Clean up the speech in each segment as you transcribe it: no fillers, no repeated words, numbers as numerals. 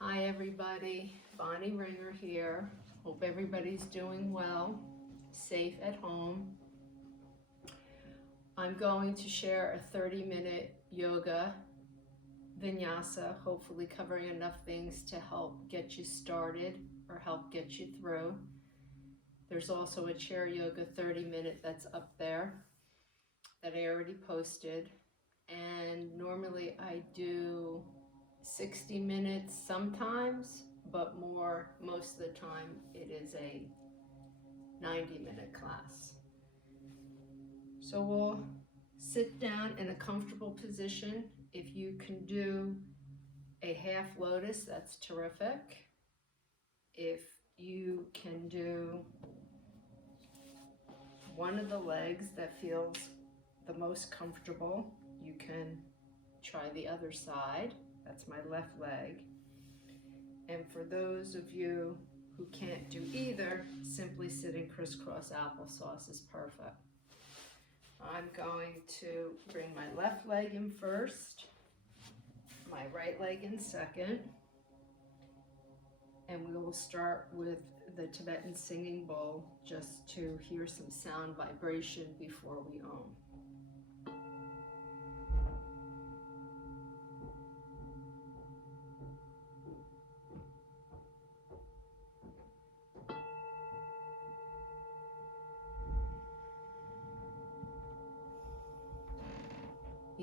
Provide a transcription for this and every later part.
Hi everybody, Bonnie Ringer here. Hope everybody's doing well, safe at home. I'm going to share a 30-minute yoga vinyasa, hopefully covering enough things to help get you started or help get you through. There's also a chair yoga 30-minute that's up there that I already posted. And normally I do 60 minutes sometimes, but most of the time it is a 90-minute class. So we'll sit down in a comfortable position. If you can do a half lotus, that's terrific. If you can do one of the legs that feels the most comfortable, you can try the other side. That's my left leg. And for those of you who can't do either, simply sitting crisscross applesauce is perfect. I'm going to bring my left leg in first, my right leg in second, and we will start with the Tibetan singing bowl just to hear some sound vibration before we Om.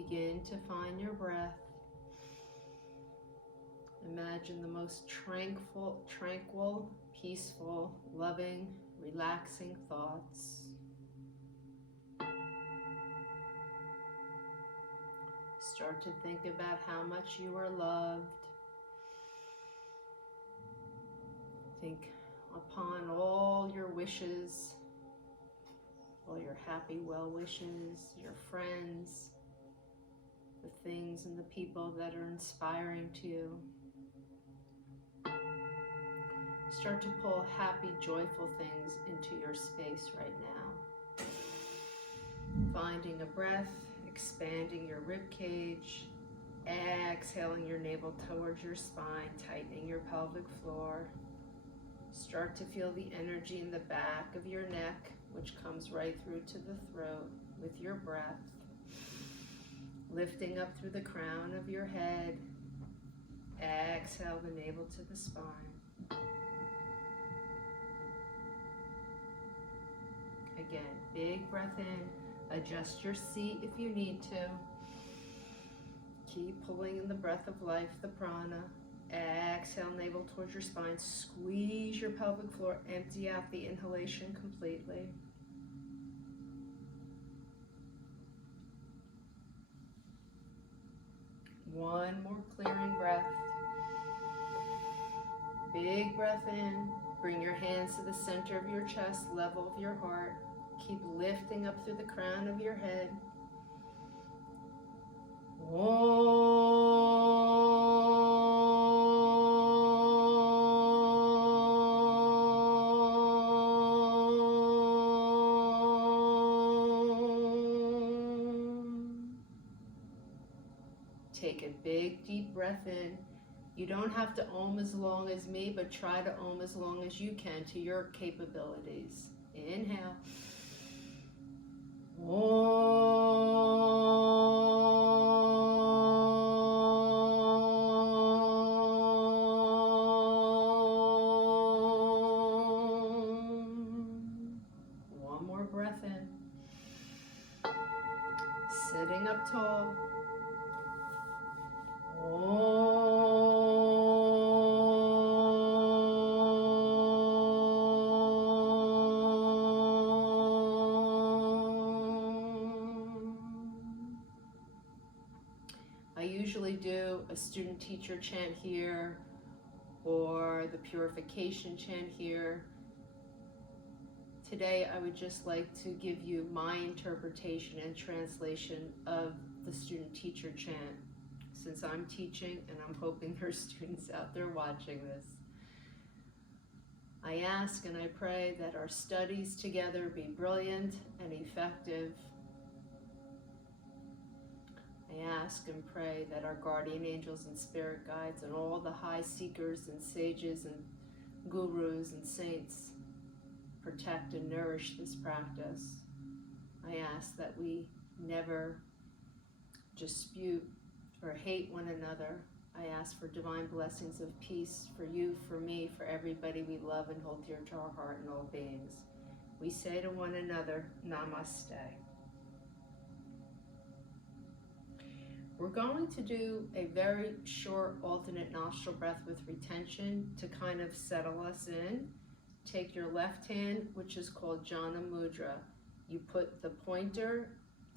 Begin to find your breath. Imagine the most tranquil, peaceful, loving, relaxing thoughts. Start to think about how much you are loved. Think upon all your wishes, all your happy well wishes, your friends, the things and the people that are inspiring to you. Start to pull happy, joyful things into your space right now. Finding a breath, expanding your rib cage, exhaling your navel towards your spine, tightening your pelvic floor. Start to feel the energy in the back of your neck, which comes right through to the throat with your breath. Lifting up through the crown of your head. Exhale the navel to the spine. Again, big breath in. Adjust your seat if you need to. Keep pulling in the breath of life, the prana. Exhale, navel towards your spine. Squeeze your pelvic floor. Empty out the inhalation completely. One more clearing breath. Big breath in. Bring your hands to the center of your chest, level of your heart. Keep lifting up through the crown of your head. Take a big deep breath in. You don't have to Om as long as me, but try to Om as long as you can to your capabilities. Inhale. One more breath in. Sitting up tall. I usually do a student teacher chant here or the purification chant here. Today I would just like to give you my interpretation and translation of the student teacher chant, since I'm teaching and I'm hoping there are students out there watching this. I ask and I pray that our studies together be brilliant and effective. I ask and pray that our guardian angels and spirit guides and all the high seekers and sages and gurus and saints protect and nourish this practice. I ask that we never dispute or hate one another. I ask for divine blessings of peace for you, for me, for everybody we love and hold dear to our heart and all beings. We say to one another, Namaste. We're going to do a very short alternate nostril breath with retention to kind of settle us in. Take your left hand, which is called Jhana Mudra. You put the pointer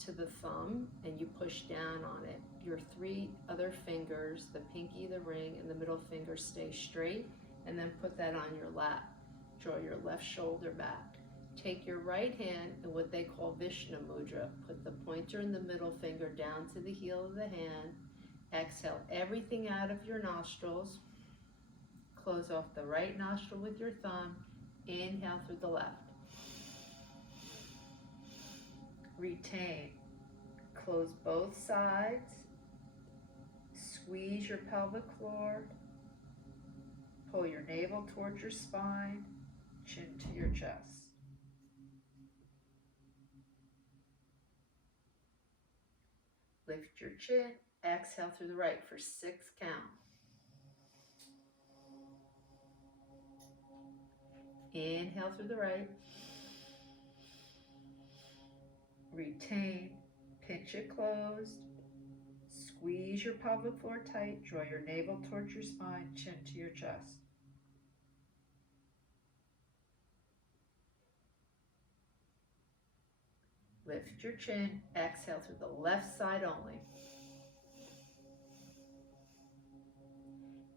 to the thumb and you push down on it. Your 3 other fingers, the pinky, the ring, and the middle finger, stay straight, and then put that on your lap. Draw your left shoulder back. Take your right hand in what they call Vishnu Mudra. Put the pointer and the middle finger down to the heel of the hand. Exhale everything out of your nostrils. Close off the right nostril with your thumb. Inhale through the left. Retain. Close both sides. Squeeze your pelvic floor. Pull your navel towards your spine. Chin to your chest. Lift your chin. Exhale through the right for 6 count. Inhale through the right. Retain. Pinch it closed. Squeeze your pelvic floor tight. Draw your navel towards your spine. Chin to your chest. Lift your chin. Exhale through the left side only.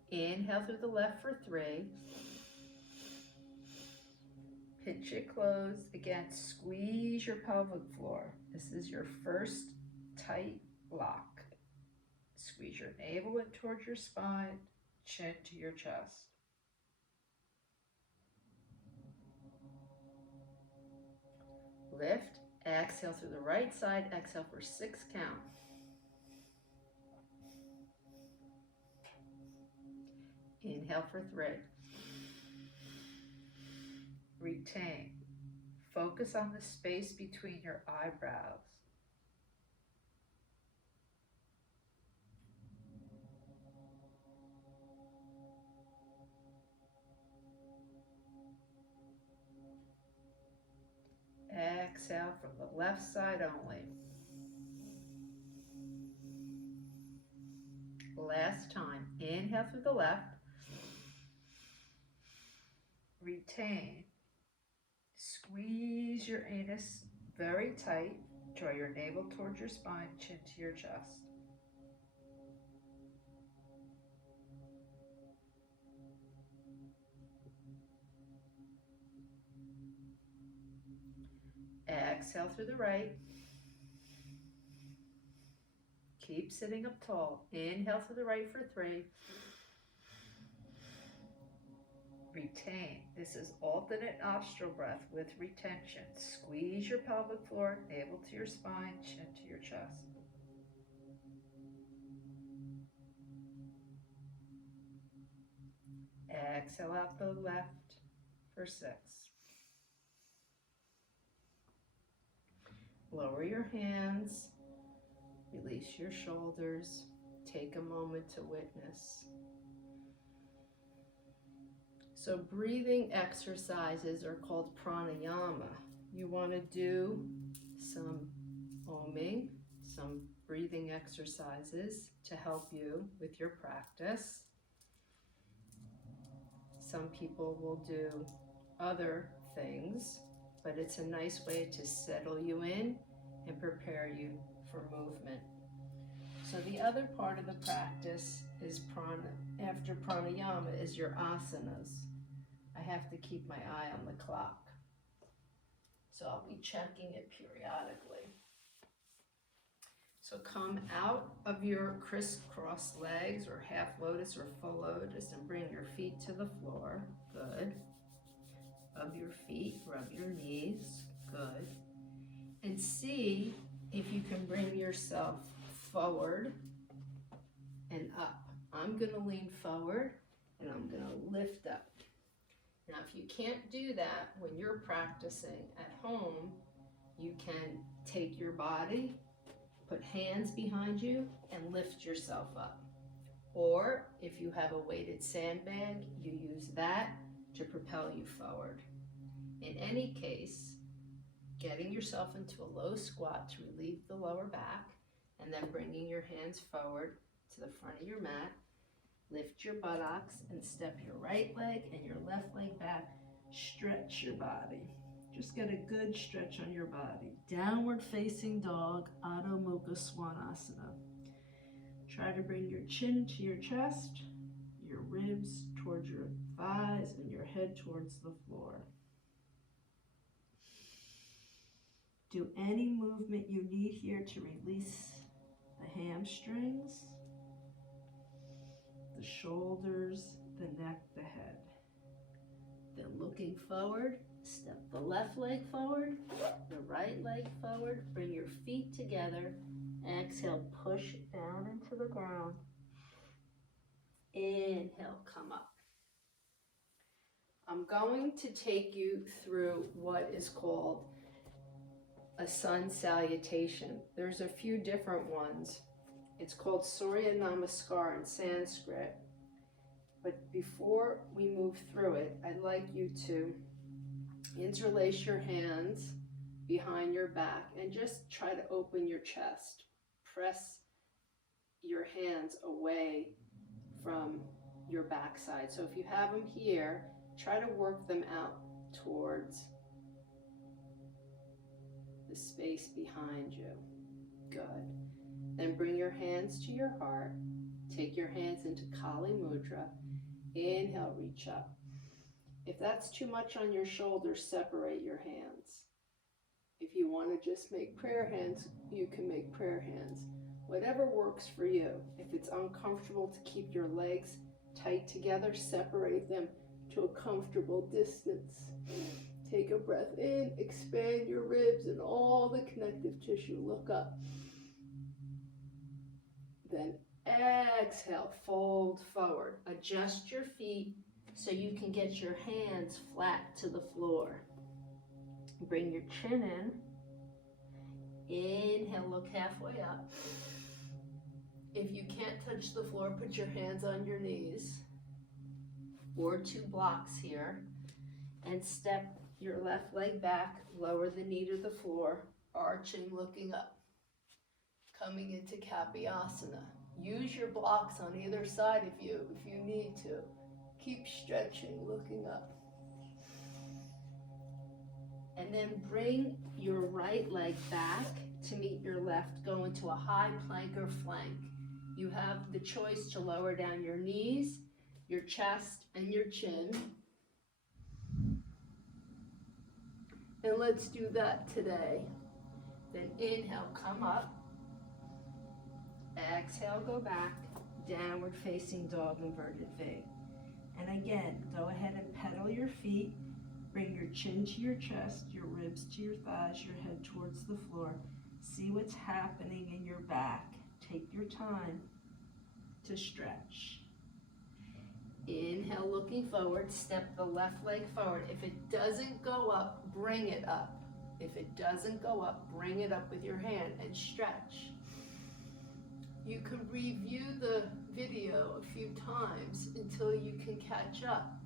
Inhale through the left for 3. Pinch it closed. Again, squeeze your pelvic floor. This is your first tight lock. Squeeze your navel in towards your spine. Chin to your chest. Lift. Exhale through the right side. Exhale for 6 count. Inhale for 3. Retain. Focus on the space between your eyebrows. Exhale from the left side only. Last time. Inhale through the left. Retain. Squeeze your anus very tight. Draw your navel towards your spine, chin to your chest. Exhale through the right. Keep sitting up tall. Inhale through the right for 3. Retain. This is alternate nostril breath with retention. Squeeze your pelvic floor, navel to your spine, chin to your chest. Exhale out the left for 6. Lower your hands, release your shoulders, take a moment to witness. So breathing exercises are called pranayama. You want to do some oming, some breathing exercises to help you with your practice. Some people will do other things, but it's a nice way to settle you in and prepare you for movement. So the other part of the practice is after pranayama is your asanas. I have to keep my eye on the clock, so I'll be checking it periodically. So come out of your crisscross legs or half lotus or full lotus and bring your feet to the floor. Good. Rub your feet, rub your knees. Good. And see if you can bring yourself forward and up. I'm going to lean forward and I'm going to lift up. Now, if you can't do that when you're practicing at home, you can take your body, put hands behind you, and lift yourself up. Or if you have a weighted sandbag, you use that to propel you forward. In any case, getting yourself into a low squat to relieve the lower back, and then bringing your hands forward to the front of your mat. Lift your buttocks and step your right leg and your left leg back. Stretch your body. Just get a good stretch on your body. Downward facing dog, Adho Mukha Svanasana. Try to bring your chin to your chest, your ribs towards your thighs, and your head towards the floor. Do any movement you need here to release the hamstrings, the shoulders, the neck, the head. Then looking forward, step the left leg forward, the right leg forward, bring your feet together, exhale, push down into the ground, inhale, come up. I'm going to take you through what is called a sun salutation. There's a few different ones. It's called Surya Namaskar in Sanskrit. But before we move through it, I'd like you to interlace your hands behind your back and just try to open your chest. Press your hands away from your backside. So if you have them here, try to work them out towards the space behind you. Good. Then bring your hands to your heart. Take your hands into Kali Mudra. Inhale, reach up. If that's too much on your shoulders, separate your hands. If you want to just make prayer hands, you can make prayer hands. Whatever works for you. If it's uncomfortable to keep your legs tight together, separate them to a comfortable distance. Take a breath in, expand your ribs and all the connective tissue. Look up. Then exhale, fold forward. Adjust your feet so you can get your hands flat to the floor. Bring your chin in. Inhale, look halfway up. If you can't touch the floor, put your hands on your knees or 2 blocks here and step your left leg back, lower the knee to the floor, arching, looking up. Coming into Kapyasana. Use your blocks on either side if you need to. Keep stretching, looking up. And then bring your right leg back to meet your left. Go into a high plank or flank. You have the choice to lower down your knees, your chest, and your chin. And let's do that today. Then inhale, come up. Exhale, go back. Downward facing dog, inverted V. And again, go ahead and pedal your feet. Bring your chin to your chest, your ribs to your thighs, your head towards the floor. See what's happening in your back. Take your time to stretch. Inhale, looking forward. Step the left leg forward. If it doesn't go up, bring it up. If it doesn't go up, bring it up with your hand and stretch. You can review the video a few times until you can catch up.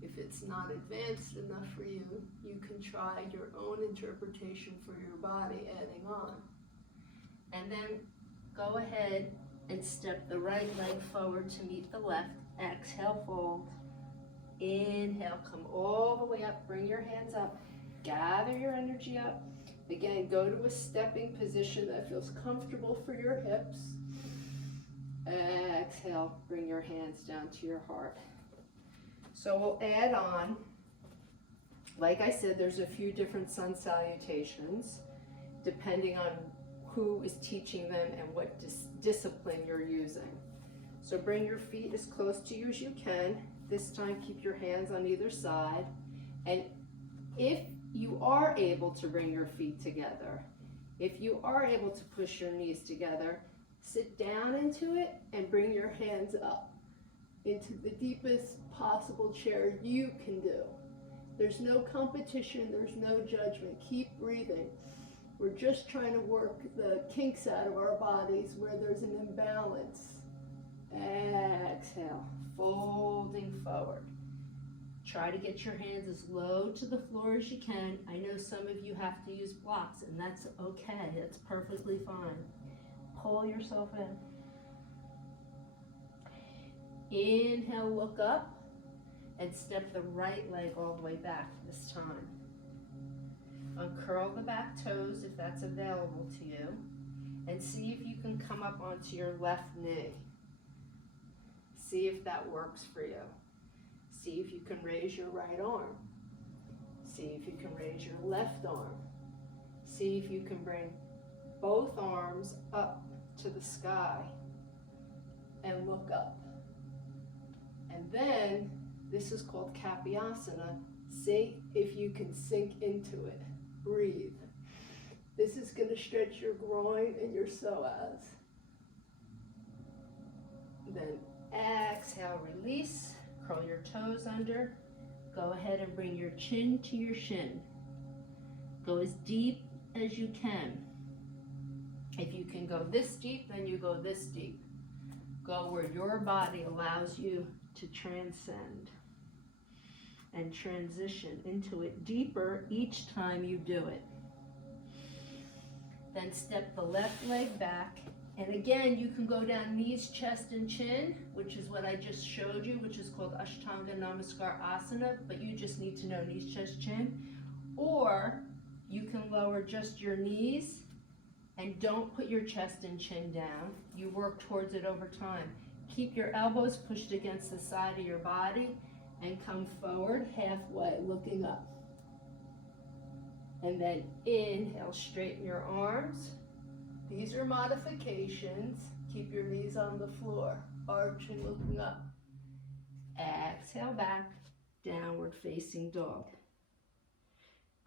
If it's not advanced enough for you, you can try your own interpretation for your body, adding on. And then go ahead and step the right leg forward to meet the left. Exhale, fold. Inhale, come all the way up. Bring your hands up. Gather your energy up. Again, go to a stepping position that feels comfortable for your hips. Exhale, bring your hands down to your heart. So we'll add on, like I said, there's a few different sun salutations depending on who is teaching them and what discipline you're using. So bring your feet as close to you as you can. This time keep your hands on either side. And if you are able to bring your feet together, if you are able to push your knees together, Sit down into it and bring your hands up into the deepest possible chair you can do. There's no competition, there's no judgment. Keep breathing. We're just trying to work the kinks out of our bodies where there's an imbalance. Exhale, folding forward. Try to get your hands as low to the floor as you can. I know some of you have to use blocks, and that's okay. That's perfectly fine. Pull yourself in. Inhale, look up, and step the right leg all the way back this time. Uncurl the back toes if that's available to you, and see if you can come up onto your left knee. See if that works for you. See if you can raise your right arm. See if you can raise your left arm. See if you can bring both arms up to the sky and look up. And then, this is called Kapiasana. See if you can sink into it. Breathe. This is going to stretch your groin and your psoas. Then exhale, release. Curl your toes under. Go ahead and bring your chin to your shin. Go as deep as you can. If you can go this deep, then you go this deep. Go where your body allows you to transcend and transition into it deeper each time you do it. Then step the left leg back. And again, you can go down knees, chest, and chin, which is what I just showed you, which is called Ashtanga Namaskar Asana, but you just need to know knees, chest, chin. Or you can lower just your knees and don't put your chest and chin down. You work towards it over time. Keep your elbows pushed against the side of your body and come forward halfway, looking up. And then inhale, straighten your arms. These are modifications. Keep your knees on the floor, arching, looking up. Exhale back, downward facing dog.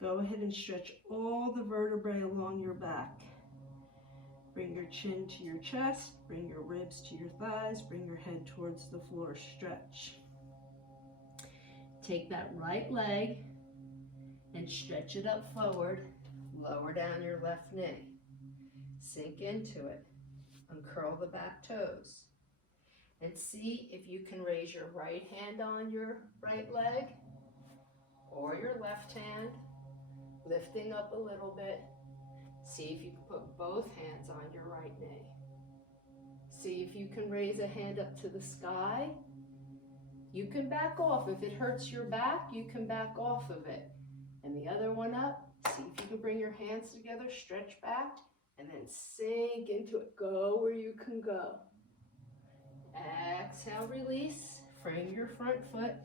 Go ahead and stretch all the vertebrae along your back. Bring your chin to your chest, bring your ribs to your thighs, bring your head towards the floor, stretch. Take that right leg and stretch it up forward, lower down your left knee. Sink into it, uncurl the back toes, and see if you can raise your right hand on your right leg or your left hand, lifting up a little bit. See if you can put both hands on your right knee. See if you can raise a hand up to the sky. You can back off. If it hurts your back, you can back off of it. And the other one up. See if you can bring your hands together, stretch back, and then sink into it. Go where you can go. Exhale, release. Frame your front foot.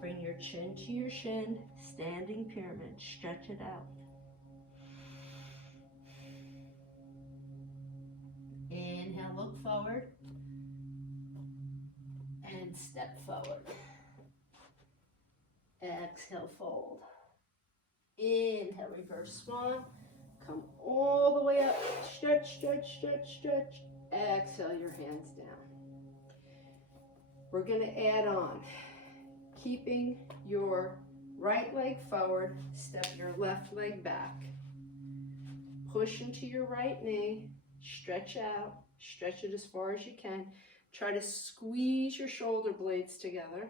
Bring your chin to your shin. Standing pyramid. Stretch it out. Inhale, look forward. And step forward. Exhale, fold. Inhale, reverse swan. Come all the way up. Stretch, stretch, stretch, stretch. Exhale, your hands down. We're going to add on. Keeping your right leg forward, step your left leg back. Push into your right knee. Stretch out. Stretch it as far as you can. Try to squeeze your shoulder blades together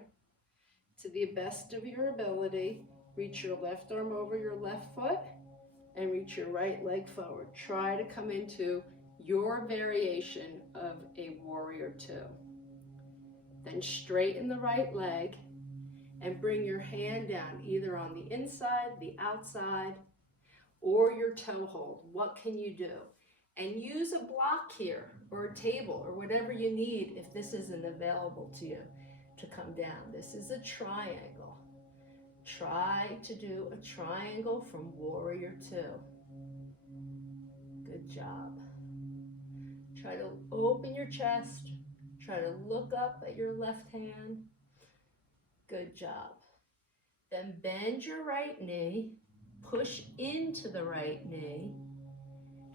to the best of your ability. Reach your left arm over your left foot and reach your right leg forward. Try to come into your variation of a warrior two. Then straighten the right leg and bring your hand down either on the inside, the outside, or your toe hold. What can you do? And use a block here or a table or whatever you need if this isn't available to you to come down. This is a triangle. Try to do a triangle from warrior two. Good job. Try to open your chest. Try to look up at your left hand. Good job. Then bend your right knee. Push into the right knee.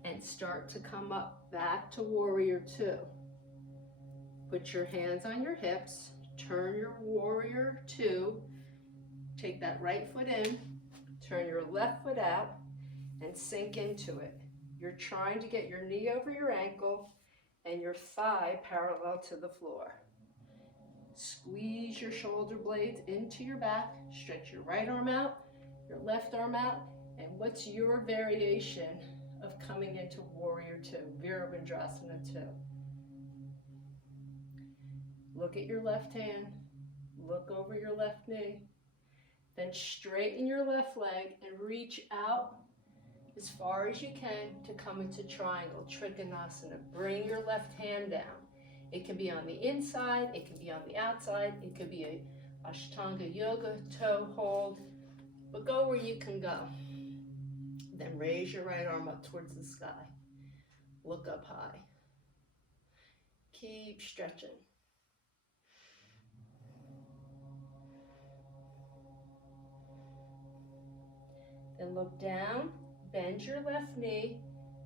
and start to come up back to warrior two. Put your hands on your hips, turn your warrior two, take that right foot in, turn your left foot out, and sink into it. You're trying to get your knee over your ankle and your thigh parallel to the floor. Squeeze your shoulder blades into your back, stretch your right arm out, your left arm out, and what's your variation of coming into warrior two, Virabhadrasana 2? Look at your left hand, look over your left knee, then straighten your left leg and reach out as far as you can to come into triangle, Trikonasana. Bring your left hand down. It can be on the inside, it can be on the outside, it could be a Ashtanga Yoga toe hold, but go where you can go. Then raise your right arm up towards the sky. Look up high. Keep stretching. Then look down, bend your left knee,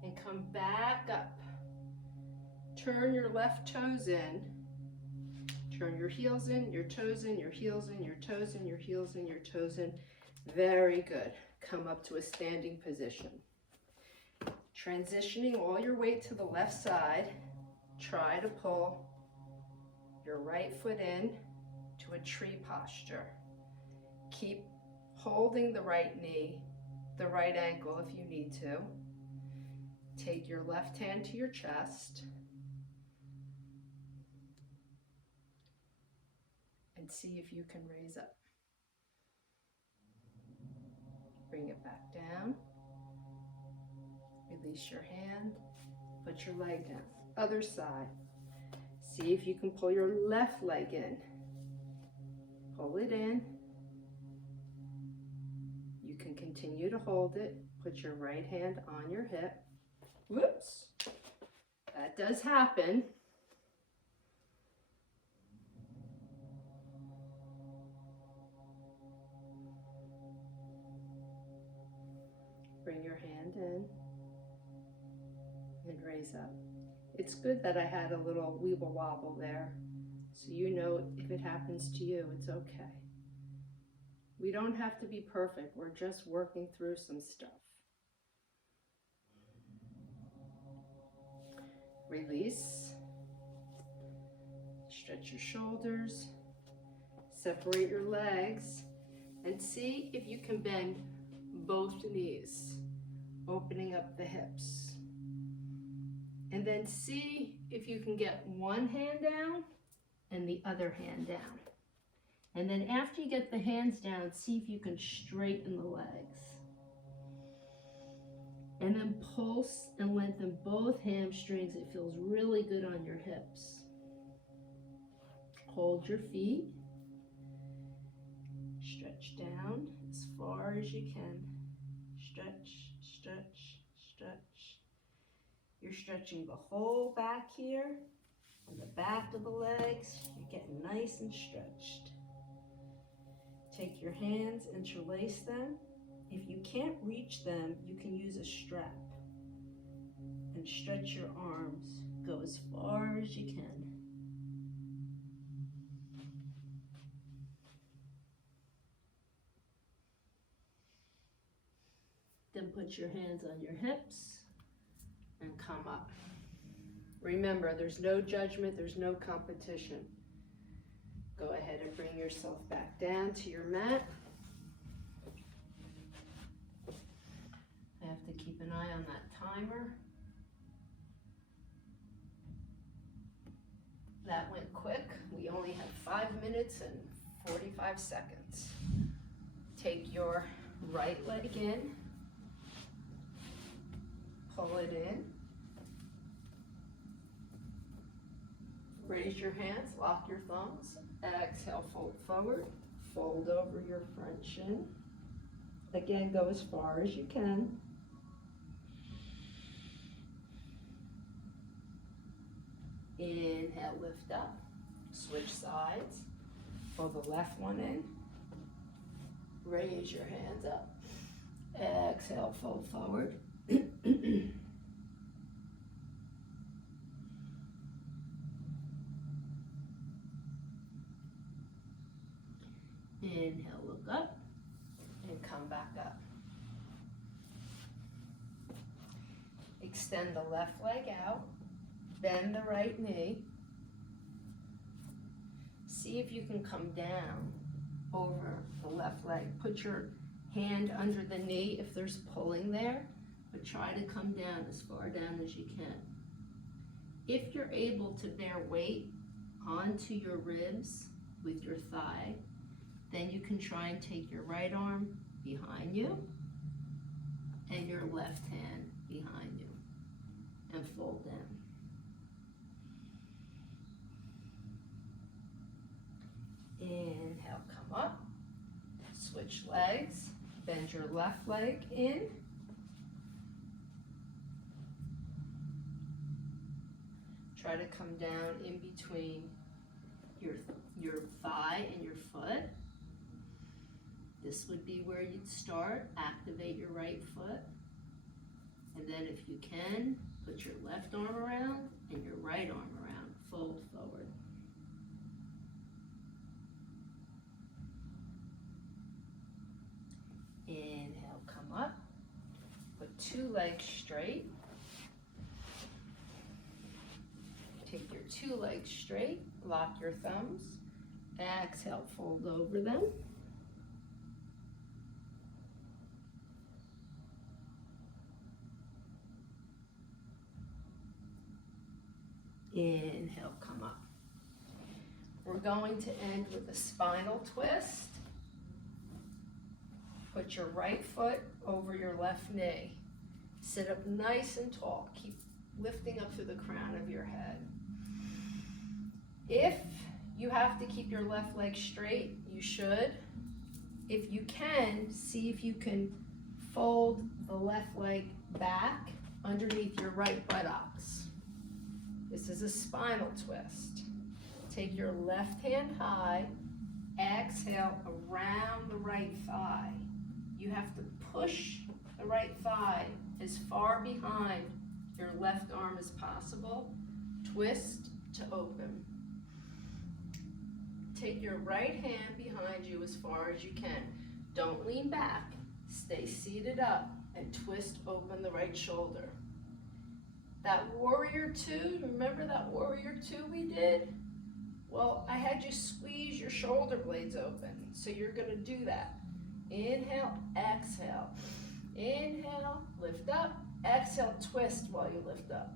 and come back up. Turn your left toes in. Turn your heels in, your toes in, your heels in, your toes in, your heels in, your toes in. Very good. Come up to a standing position. Transitioning all your weight to the left side, try to pull your right foot in to a tree posture. Keep holding the right knee, the right ankle if you need to. Take your left hand to your chest and see if you can raise up. Bring it back down. Release your hand. Put your leg down. Other side. See if you can pull your left leg in. Pull it in. You can continue to hold it. Put your right hand on your hip. Whoops. That does happen. Bring your hand in and raise up. It's good that I had a little weeble wobble there, so you know if it happens to you, it's okay. We don't have to be perfect. We're just working through some stuff. Release. Stretch your shoulders. Separate your legs and see if you can bend both knees, opening up the hips. And then see if you can get one hand down and the other hand down. And then after you get the hands down, see if you can straighten the legs. And then pulse and lengthen both hamstrings. It feels really good on your hips. Hold your feet. Stretch down as far as you can. Stretch, stretch, stretch. You're stretching the whole back here and the back of the legs. You're getting nice and stretched. Take your hands, interlace them. If you can't reach them, you can use a strap and stretch your arms. Go as far as you can. Then put your hands on your hips and come up. Remember, there's no judgment, there's no competition. Go ahead and bring yourself back down to your mat. I have to keep an eye on that timer. That went quick. We only have 5 minutes and 45 seconds. Take your right leg in. Pull it in. Raise your hands, lock your thumbs. Exhale, fold forward. Fold over your front shin. Again, go as far as you can. Inhale, lift up. Switch sides. Pull the left one in. Raise your hands up. Exhale, fold forward. Inhale, look up, and come back up. Extend the left leg out, bend the right knee. See if you can come down over the left leg. Put your hand under the knee if there's pulling there, but try to come down as far down as you can. If you're able to bear weight onto your ribs with your thigh, then you can try and take your right arm behind you and your left hand behind you and fold in. Inhale, come up, switch legs, bend your left leg in. Try to come down in between your thigh and your foot. This would be where you'd start. Activate your right foot. And then if you can, put your left arm around and your right arm around. Fold forward. Inhale, come up. Put two legs straight. Take your two legs straight, lock your thumbs. Exhale, fold over them. Inhale, come up. We're going to end with a spinal twist. Put your right foot over your left knee. Sit up nice and tall. Keep lifting up through the crown of your head. If you have to keep your left leg straight, you should. If you can, see if you can fold the left leg back underneath your right buttocks. This is a spinal twist. Take your left hand high, exhale around the right thigh. You have to push the right thigh as far behind your left arm as possible. Twist to open. Take your right hand behind you as far as you can. Don't lean back. Stay seated up and twist open the right shoulder. That warrior two, remember that warrior two we did? Well, I had you squeeze your shoulder blades open. So you're gonna do that. Inhale, exhale. Inhale, lift up. Exhale, twist while you lift up.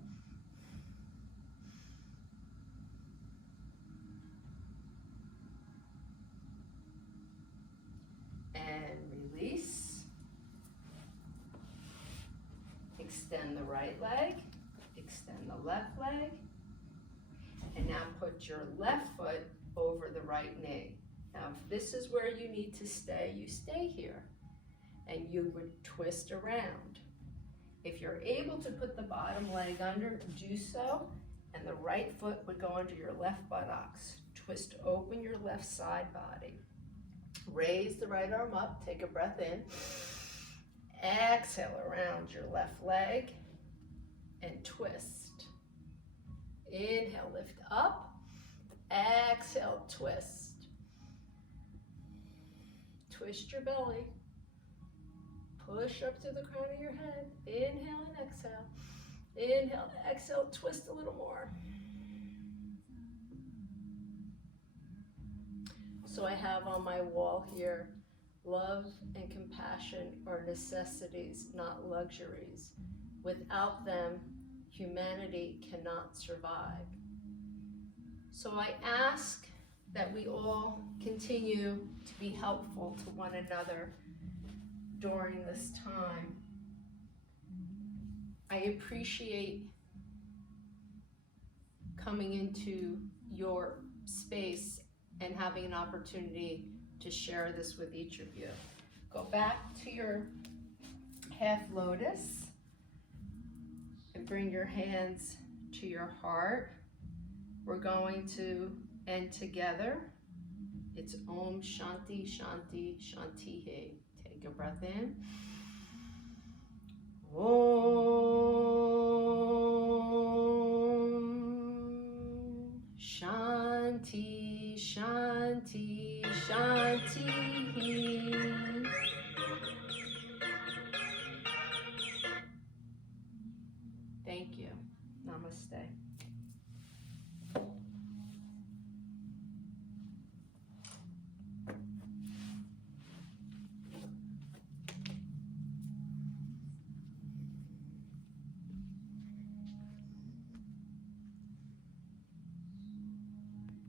And release. Extend the right leg. Extend the left leg. And now put your left foot over the right knee. Now, if this is where you need to stay, you stay here. And you would twist around. If you're able to put the bottom leg under, do so. And the right foot would go under your left buttocks. Twist open your left side body. Raise the right arm up. Take a breath in. Exhale around your left leg. And twist. Inhale, lift up. Exhale, twist. Twist your belly. Push up to the crown of your head. Inhale and exhale. Inhale, exhale, twist a little more. So I have on my wall here, love and compassion are necessities, not luxuries. Without them, humanity cannot survive. So I ask that we all continue to be helpful to one another during this time. I appreciate coming into your space and having an opportunity to share this with each of you. Go back to your half lotus and bring your hands to your heart. We're going to end together. It's Om Shanti Shanti Shanti He. Take a breath in. Om Shanti Shanti Shanti, Shanti. Thank you. Namaste.